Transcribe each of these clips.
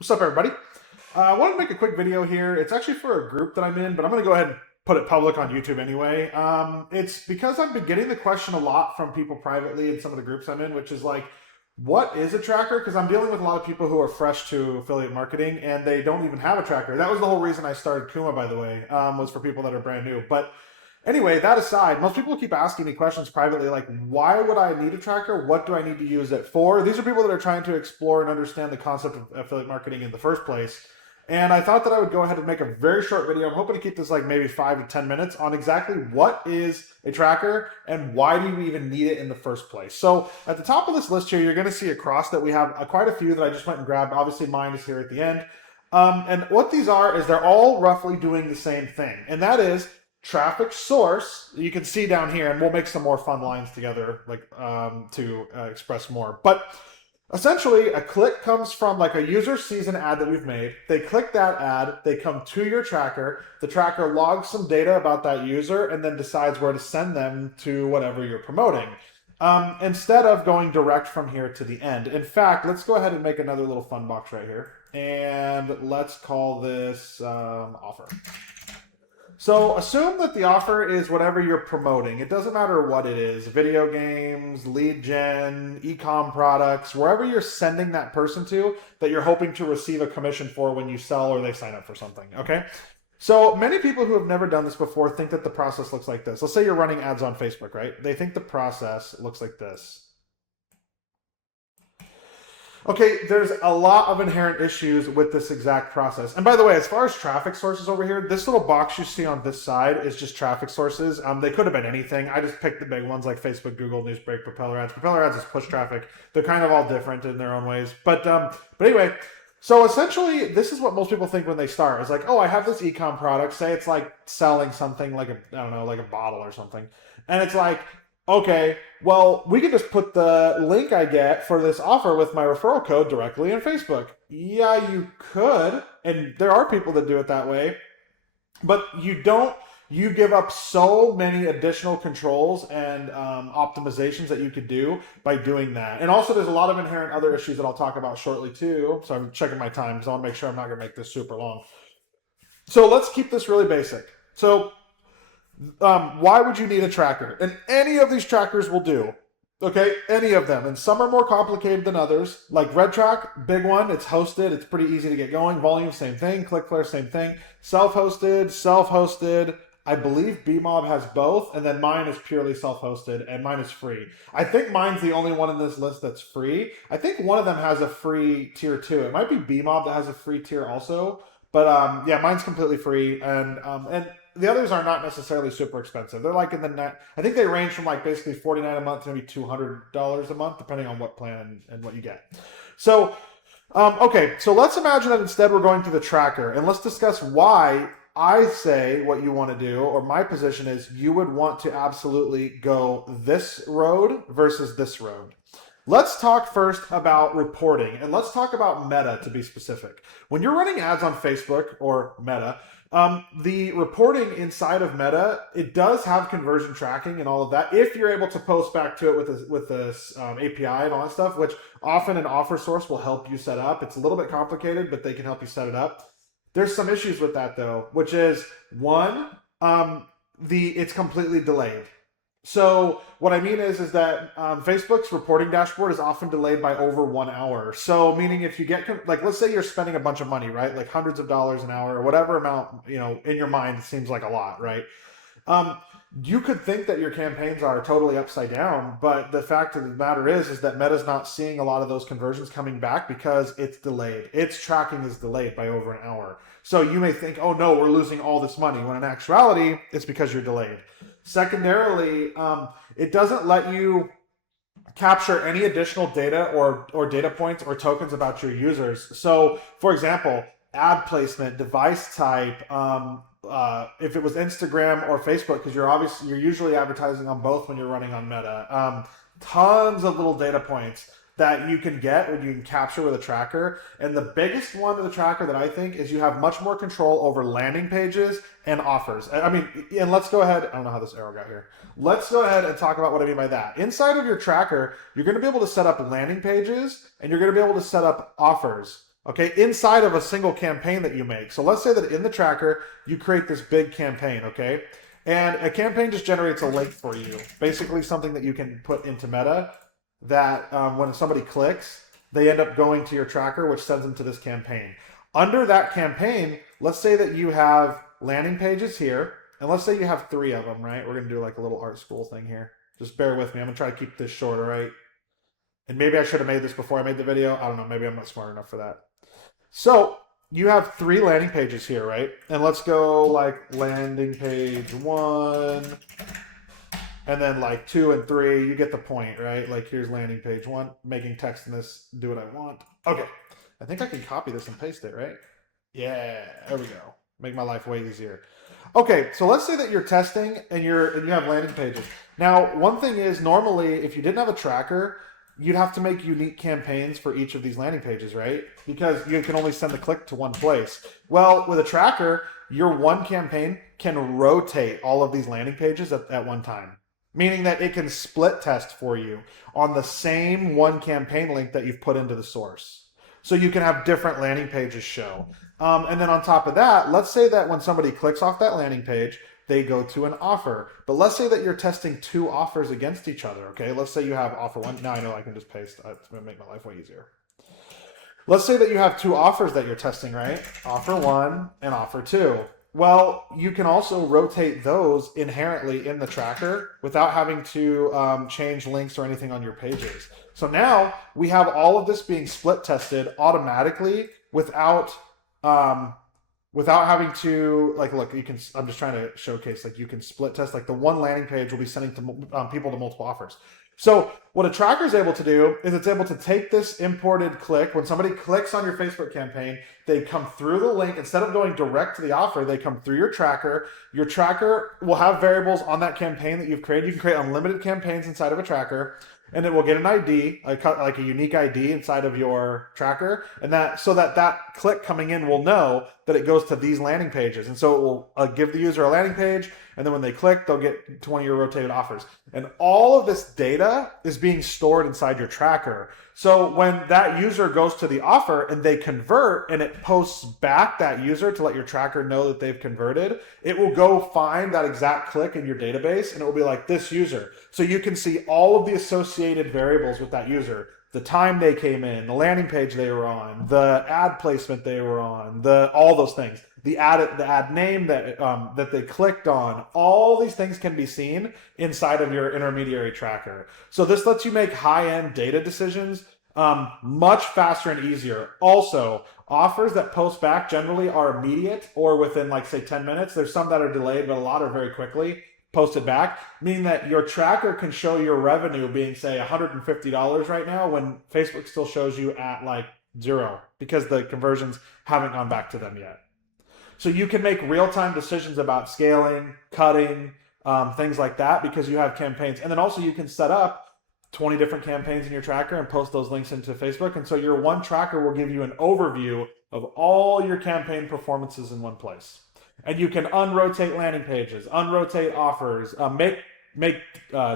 What's up, everybody? I wanted to make a quick video here. It's actually for a group that I'm in, but I'm going to go ahead and put it public on YouTube anyway. It's because I've been getting the question a lot from people privately in some of the groups I'm in, which is like, what is a tracker? Because I'm dealing with a lot of people who are fresh to affiliate marketing and they don't even have a tracker. That was the whole reason I started Kuma, by the way, was for people that are brand new. But anyway, that aside, most people keep asking me questions privately like, why would I need a tracker? What do I need to use it for? These are people that are trying to explore and understand the concept of affiliate marketing in the first place. And I thought that I would go ahead and make a very short video. I'm hoping to keep this like maybe 5 to 10 minutes on exactly what is a tracker and why do you even need it in the first place. So at the top of this list here, you're going to see across that we have quite a few that I just went and grabbed. Obviously, mine is here at the end. And what these are is they're all roughly doing the same thing. And that is traffic source. You can see down here, and we'll make some more fun lines together like to express more. But essentially, a click comes from like a user sees an ad that we've made. They click that ad, they come to your tracker. The tracker logs some data about that user and then decides where to send them to whatever you're promoting. Instead of going direct from here to the end. In fact, let's go ahead and make another little fun box right here. And let's call this offer. So assume that the offer is whatever you're promoting. It doesn't matter what it is, video games, lead gen, e-com products, wherever you're sending that person to that you're hoping to receive a commission for when you sell or they sign up for something, okay? So many people who have never done this before think that the process looks like this. Let's say you're running ads on Facebook, right? They think the process looks like this. Okay, there's a lot of inherent issues with this exact process. And by the way, as far as traffic sources over here, this little box you see on this side is just traffic sources. They could have been anything. I just picked the big ones like Facebook, Google, Newsbreak, Propeller Ads. Propeller Ads is push traffic. They're kind of all different in their own ways. But anyway, so essentially, this is what most people think when they start. It's like, oh, I have this ecom product. Say it's like selling something like I don't know, like a bottle or something. And it's like, okay, well, we can just put the link I get for this offer with my referral code directly in Facebook. Yeah, you could, and there are people that do it that way, but you don't. You give up so many additional controls and optimizations that you could do by doing that. And also, there's a lot of inherent other issues that I'll talk about shortly too. So I'm checking my time because I want to make sure I'm not going to make this super long. So let's keep this really basic. So why would you need a tracker? And any of these trackers will do. Okay, any of them. And some are more complicated than others. Like RedTrack, big one. It's hosted. It's pretty easy to get going. Volume, same thing. Clicklist, same thing. Self-hosted, self-hosted. I believe BMob has both, and then mine is purely self-hosted, and mine is free. I think mine's the only one in this list that's free. I think one of them has a free tier too. It might be BMob that has a free tier also, but yeah, mine's completely free, and the others are not necessarily super expensive. They're like in the net. I think they range from like basically $49 a month to maybe $200 a month, depending on what plan and what you get. So, okay, so let's imagine that instead we're going to the tracker, and let's discuss why I say what you want to do, or my position is you would want to absolutely go this road versus this road. Let's talk first about reporting, and let's talk about Meta to be specific. When you're running ads on Facebook or Meta, the reporting inside of Meta, it does have conversion tracking and all of that. If you're able to post back to it with this API and all that stuff, which often an offer source will help you set up. It's a little bit complicated, but they can help you set it up. There's some issues with that though, which is one, it's completely delayed. So what I mean is that Facebook's reporting dashboard is often delayed by over 1 hour. So meaning if you get, like, let's say you're spending a bunch of money, right? Like hundreds of dollars an hour or whatever amount, in your mind, it seems like a lot, right? You could think that your campaigns are totally upside down, but the fact of the matter is that Meta's not seeing a lot of those conversions coming back because it's delayed. Its tracking is delayed by over an hour. So you may think, oh no, we're losing all this money, when in actuality, it's because you're delayed. Secondarily, it doesn't let you capture any additional data or data points or tokens about your users. So, for example, ad placement, device type, if it was Instagram or Facebook, because you're usually advertising on both when you're running on Meta. Tons of little data points that you can get or you can capture with a tracker. And the biggest one of the tracker that I think is you have much more control over landing pages and offers. I mean, and let's go ahead. I don't know how this arrow got here. Let's go ahead and talk about what I mean by that. Inside of your tracker, you're going to be able to set up landing pages and you're going to be able to set up offers. okay, inside of a single campaign that you make. So let's say that in the tracker, you create this big campaign, okay? And a campaign just generates a link for you, basically something that you can put into Meta that when somebody clicks, they end up going to your tracker, which sends them to this campaign. Under that campaign, let's say that you have landing pages here, and let's say you have 3 of them, right? We're going to do like a little art school thing here. Just bear with me. I'm going to try to keep this short, all right? And maybe I should have made this before I made the video. I don't know. Maybe I'm not smart enough for that. So you have 3 landing pages here, right? And let's go like landing page 1, and then like 2 and 3. You get the point, right? Like here's landing page 1, making text in this, do what I want. Okay. I think I can copy this and paste it, right? Yeah, there we go. Make my life way easier. Okay, so let's say that you're testing and you have landing pages. Now, one thing is normally if you didn't have a tracker, you'd have to make unique campaigns for each of these landing pages, right? Because you can only send the click to one place. Well, with a tracker, your one campaign can rotate all of these landing pages at one time, meaning that it can split test for you on the same one campaign link that you've put into the source. So you can have different landing pages show. And then on top of that, let's say that when somebody clicks off that landing page, they go to an offer. But let's say that you're testing 2 offers against each other, okay? Let's say you have offer 1. Now I know I can just paste. It's going to make my life way easier. Let's say that you have 2 offers that you're testing, right? Offer 1 and offer 2. Well, you can also rotate those inherently in the tracker without having to change links or anything on your pages. So now we have all of this being split tested automatically without having to, like, look, you can, I'm just trying to showcase, like, you can split test, like the one landing page will be sending to people to multiple offers. So what a tracker is able to do is it's able to take this imported click. When somebody clicks on your Facebook campaign, they come through the link. Instead of going direct to the offer, they come through your tracker. Your tracker will have variables on that campaign that you've created. You can create unlimited campaigns inside of a tracker, and it will get an ID, like a unique ID inside of your tracker, and that so that click coming in will know that it goes to these landing pages, and so it will give the user a landing page, and then when they click, they'll get 20 of your rotated offers. And all of this data is being stored inside your tracker. So when that user goes to the offer and they convert and it posts back that user to let your tracker know that they've converted, it will go find that exact click in your database and it will be like this user. So you can see all of the associated variables with that user. The time they came in, the landing page they were on, the ad placement they were on, all those things. The ad name that they clicked on, all these things can be seen inside of your intermediary tracker. So this lets you make high-end data decisions much faster and easier. Also, offers that post back generally are immediate or within, like, say 10 minutes. There's some that are delayed, but a lot are very quickly posted back, meaning that your tracker can show your revenue being, say, $150 right now when Facebook still shows you at like 0 because the conversions haven't gone back to them yet. So you can make real-time decisions about scaling, cutting, things like that because you have campaigns. And then also you can set up 20 different campaigns in your tracker and post those links into Facebook. And so your one tracker will give you an overview of all your campaign performances in one place. And you can unrotate landing pages, unrotate offers, make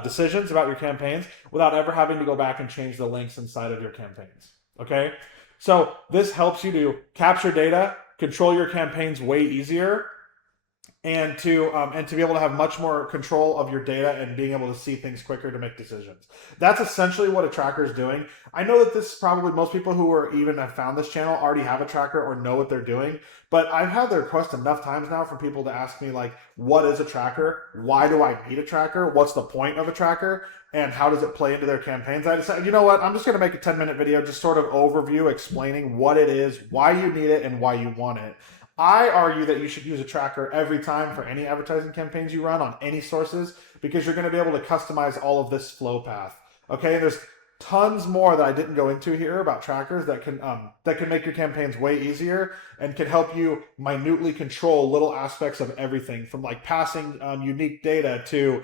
decisions about your campaigns without ever having to go back and change the links inside of your campaigns. Okay? So this helps you to capture data, control your campaigns way easier, and to be able to have much more control of your data and being able to see things quicker to make decisions. That's essentially what a tracker is doing. I know that this probably most people who are even have found this channel already have a tracker or know what they're doing, but I've had the request enough times now for people to ask me, like, what is a tracker? Why do I need a tracker? What's the point of a tracker? And how does it play into their campaigns? I decided, you know what, I'm just going to make a 10-minute video, just sort of overview, explaining what it is, why you need it, and why you want it. I argue that you should use a tracker every time for any advertising campaigns you run on any sources because you're going to be able to customize all of this flow path. Okay, and there's tons more that I didn't go into here about trackers that can make your campaigns way easier and can help you minutely control little aspects of everything from, like, passing unique data to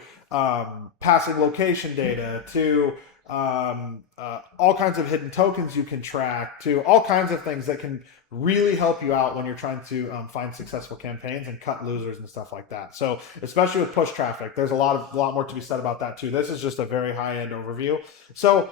passing location data to all kinds of hidden tokens you can track to all kinds of things that can really help you out when you're trying to find successful campaigns and cut losers and stuff like that. So especially with push traffic, there's a lot more to be said about that too. This is just a very high-end overview. So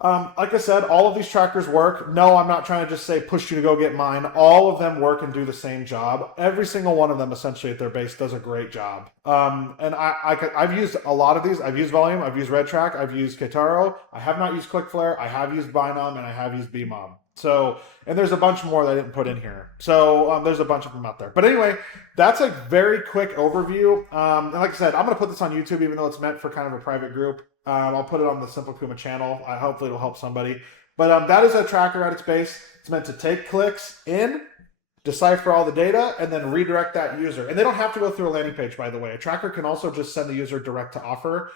Like I said, all of these trackers work. No, I'm not trying to just say push you to go get mine. All of them work and do the same job. Every single one of them, essentially at their base, does a great job. And I've used a lot of these. I've used Volume, I've used RedTrack, I've used Kitaro. I have not used ClickFlare. I have used Binom, and I have used BMOM. So, and there's a bunch more that I didn't put in here. So there's a bunch of them out there. But anyway, that's a very quick overview. And like I said, I'm going to put this on YouTube, even though it's meant for kind of a private group. I'll put it on the Simple Kuma channel. Hopefully it'll help somebody. But that is a tracker at its base. It's meant to take clicks in, decipher all the data, and then redirect that user. And they don't have to go through a landing page, by the way. A tracker can also just send the user direct to offer,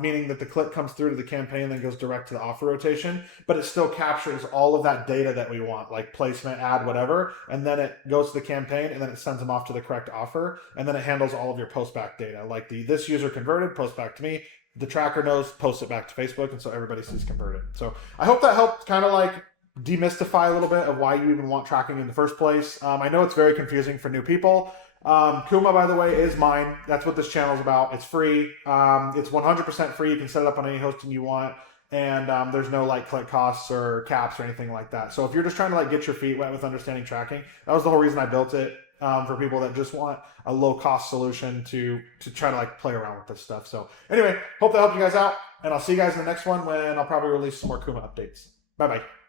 meaning that the click comes through to the campaign and then goes direct to the offer rotation, but it still captures all of that data that we want, like placement, ad, whatever, and then it goes to the campaign, and then it sends them off to the correct offer, and then it handles all of your post-back data, like this user converted, post back to me, the tracker knows, post it back to Facebook, and so everybody sees converted. So I hope that helped kind of like demystify a little bit of why you even want tracking in the first place. I know it's very confusing for new people. Kuma, by the way, is mine. That's what this channel is about. It's free. It's 100% free. You can set it up on any hosting you want. And there's no like click costs or caps or anything like that. So if you're just trying to like get your feet wet with understanding tracking, that was the whole reason I built it, for people that just want a low cost solution to try to like play around with this stuff. So anyway, hope that helped you guys out. And I'll see you guys in the next one when I'll probably release some more Kuma updates. Bye-bye.